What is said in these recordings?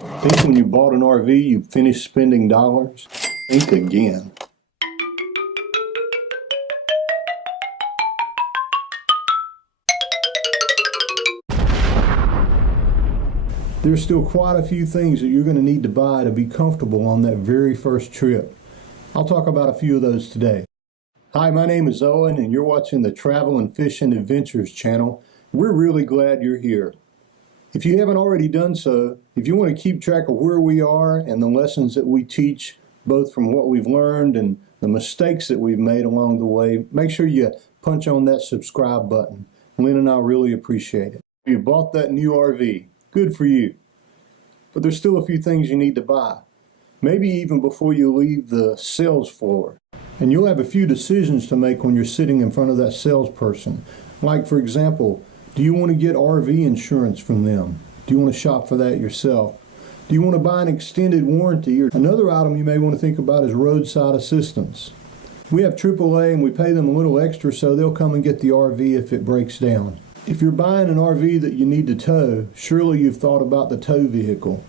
Think when you bought an RV, you finished spending dollars? Think again. There's still quite a few things that you're going to need to buy to be comfortable on that very first trip. I'll talk about a few of those today. Hi, my name is Owen and you're watching the Travel and Fishing Adventures channel. We're really glad you're here. If you haven't already done so, if you want to keep track of where we are and the lessons that we teach, both from what we've learned and the mistakes that we've made along the way, make sure you punch on that subscribe button. Lynn and I really appreciate it. If you bought that new RV, good for you. But there's still a few things you need to buy, maybe even before you leave the sales floor. And you'll have a few decisions to make when you're sitting in front of that salesperson. Like, for example, do you want to get RV insurance from them? Do you want to shop for that yourself? Do you want to buy an extended warranty? Or another item you may want to think about is roadside assistance. We have AAA and we pay them a little extra so they'll come and get the RV if it breaks down. If you're buying an RV that you need to tow, surely you've thought about the tow vehicle.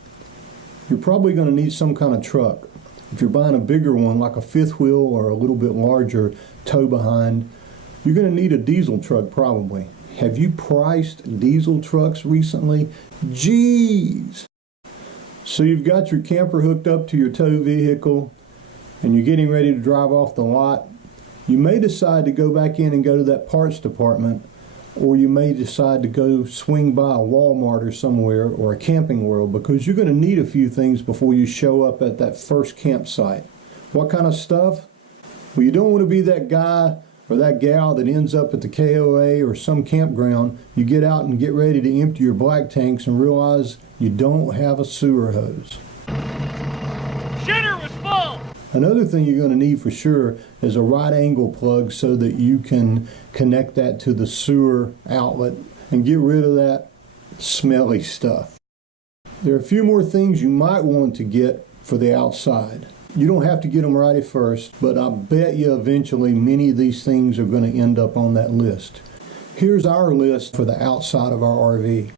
You're probably going to need some kind of truck. If you're buying a bigger one like a fifth wheel or a little bit larger tow behind, you're going to need a diesel truck probably. Have you priced diesel trucks recently? Jeez! So you've got your camper hooked up to your tow vehicle and you're getting ready to drive off the lot. You may decide to go back in and go to that parts department, or you may decide to go swing by a Walmart or somewhere or a Camping World because you're going to need a few things before you show up at that first campsite. What kind of stuff? Well, you don't want to be that guy or that gal that ends up at the KOA or some campground. You get out and get ready to empty your black tanks and realize you don't have a sewer hose. Shitter was full! Another thing you're going to need for sure is a right angle plug so that you can connect that to the sewer outlet and get rid of that smelly stuff. There are a few more things you might want to get for the outside. You don't have to get them right at first, but I bet you eventually many of these things are going to end up on that list. Here's our list for the outside of our RV.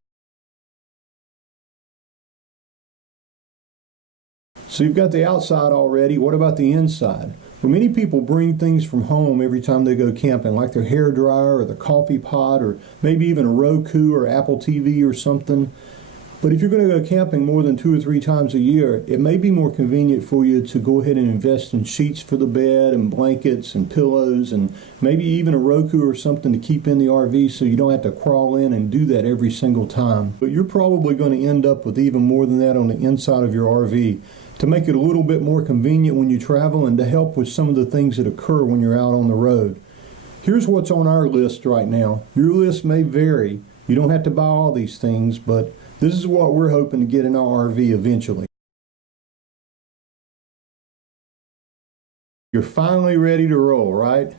So you've got the outside already. What about the inside? Well, many people bring things from home every time they go camping, like their hair dryer or the coffee pot or maybe even a Roku or Apple TV or something. But if you're going to go camping more than 2 or 3 times a year, it may be more convenient for you to go ahead and invest in sheets for the bed and blankets and pillows and maybe even a Roku or something to keep in the RV so you don't have to crawl in and do that every single time. But you're probably going to end up with even more than that on the inside of your RV to make it a little bit more convenient when you travel and to help with some of the things that occur when you're out on the road. Here's what's on our list right now. Your list may vary. You don't have to buy all these things, but this is what we're hoping to get in our RV eventually. You're finally ready to roll, right?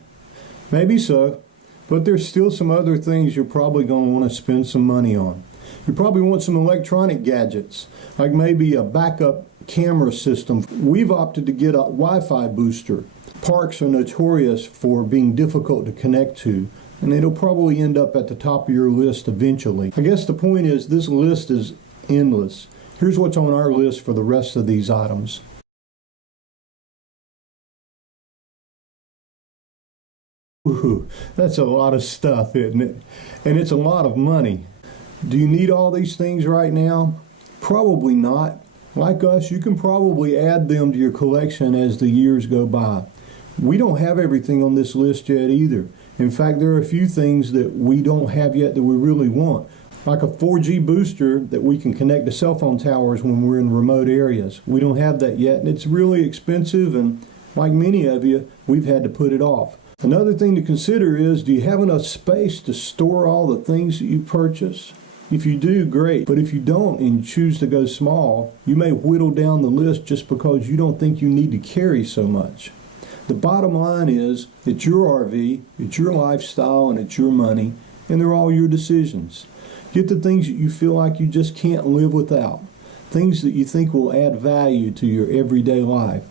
Maybe so, but there's still some other things you're probably going to want to spend some money on. You probably want some electronic gadgets, like maybe a backup camera system. We've opted to get a Wi-Fi booster. Parks are notorious for being difficult to connect to, and it'll probably end up at the top of your list eventually. I guess the point is this list is endless. Here's what's on our list for the rest of these items. Ooh, that's a lot of stuff, isn't it? And it's a lot of money. Do you need all these things right now? Probably not. Like us, you can probably add them to your collection as the years go by. We don't have everything on this list yet either. In fact, there are a few things that we don't have yet that we really want, like a 4G booster that we can connect to cell phone towers when we're in remote areas. We don't have that yet, and it's really expensive, and like many of you, we've had to put it off. Another thing to consider is, do you have enough space to store all the things that you purchase? If you do, great. But if you don't and choose to go small, you may whittle down the list just because you don't think you need to carry so much. The bottom line is, it's your RV, it's your lifestyle, and it's your money, and they're all your decisions. Get the things that you feel like you just can't live without. Things that you think will add value to your everyday life.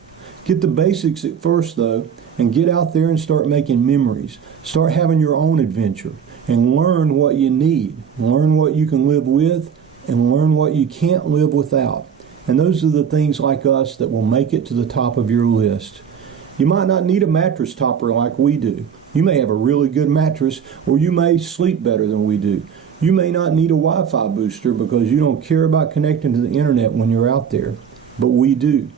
Get the basics at first, though, and get out there and start making memories. Start having your own adventure. And learn what you need. Learn what you can live with and learn what you can't live without. And those are the things like us that will make it to the top of your list. You might not need a mattress topper like we do. You may have a really good mattress, or you may sleep better than we do. You may not need a Wi-Fi booster because you don't care about connecting to the internet when you're out there, but we do.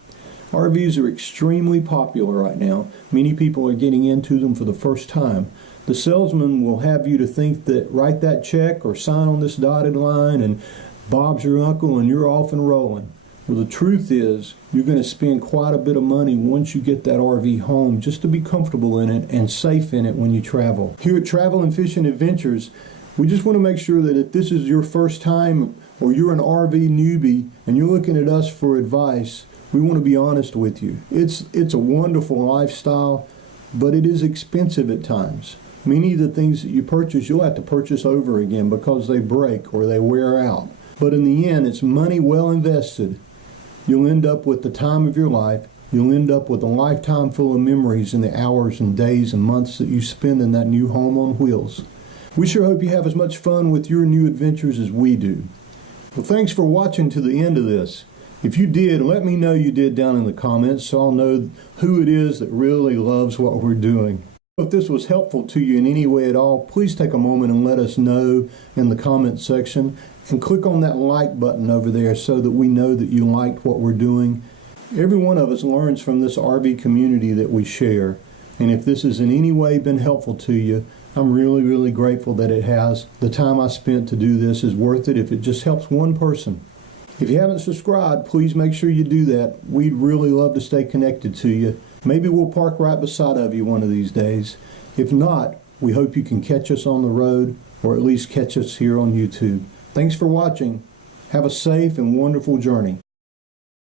RVs are extremely popular right now. Many people are getting into them for the first time. The salesman will have you to think that write that check or sign on this dotted line and Bob's your uncle and you're off and rolling. Well, the truth is you're going to spend quite a bit of money once you get that RV home just to be comfortable in it and safe in it when you travel. Here at Travel and Fishing Adventures, we just want to make sure that if this is your first time or you're an RV newbie and you're looking at us for advice, we want to be honest with you. It's a wonderful lifestyle, but it is expensive at times. Many of the things that you purchase, you'll have to purchase over again because they break or they wear out. But in the end, it's money well invested. You'll end up with the time of your life. You'll end up with a lifetime full of memories in the hours and days and months that you spend in that new home on wheels. We sure hope you have as much fun with your new adventures as we do. Well, thanks for watching to the end of this. If you did, let me know you did down in the comments so I'll know who it is that really loves what we're doing. If this was helpful to you in any way at all, please take a moment and let us know in the comment section and click on that like button over there so that we know that you liked what we're doing. Every one of us learns from this RV community that we share, and if this has in any way been helpful to you, I'm really, really grateful that it has. The time I spent to do this is worth it if it just helps one person. If you haven't subscribed, please make sure you do that. We'd really love to stay connected to you. Maybe we'll park right beside of you one of these days. If not, we hope you can catch us on the road or at least catch us here on YouTube. Thanks for watching. Have a safe and wonderful journey.